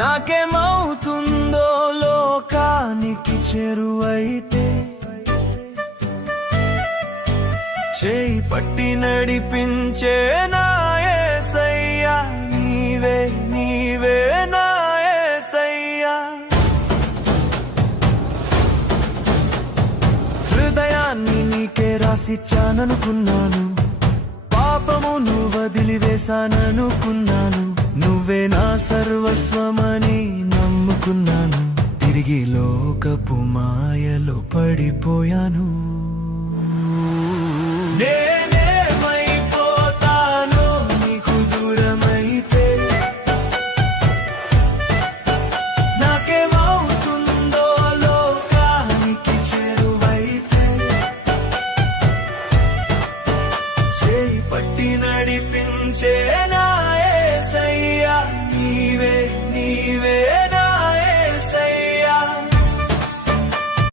నాకేమవుతుందో లోకానికి చెరువైతే చేయి పట్టి నడిపించే నా యేసయ్యా నీవే నీవే నా యేసయ్యా హృదయాన్ని నీకే రాసిచ్చాననుకున్నాను పాపమును వదిలివేశాననుకున్నాను నువ్వే నా సర్వస్వమని నమ్ముకున్నాను తిరిగి లోకపు మాయలో పడిపోయాను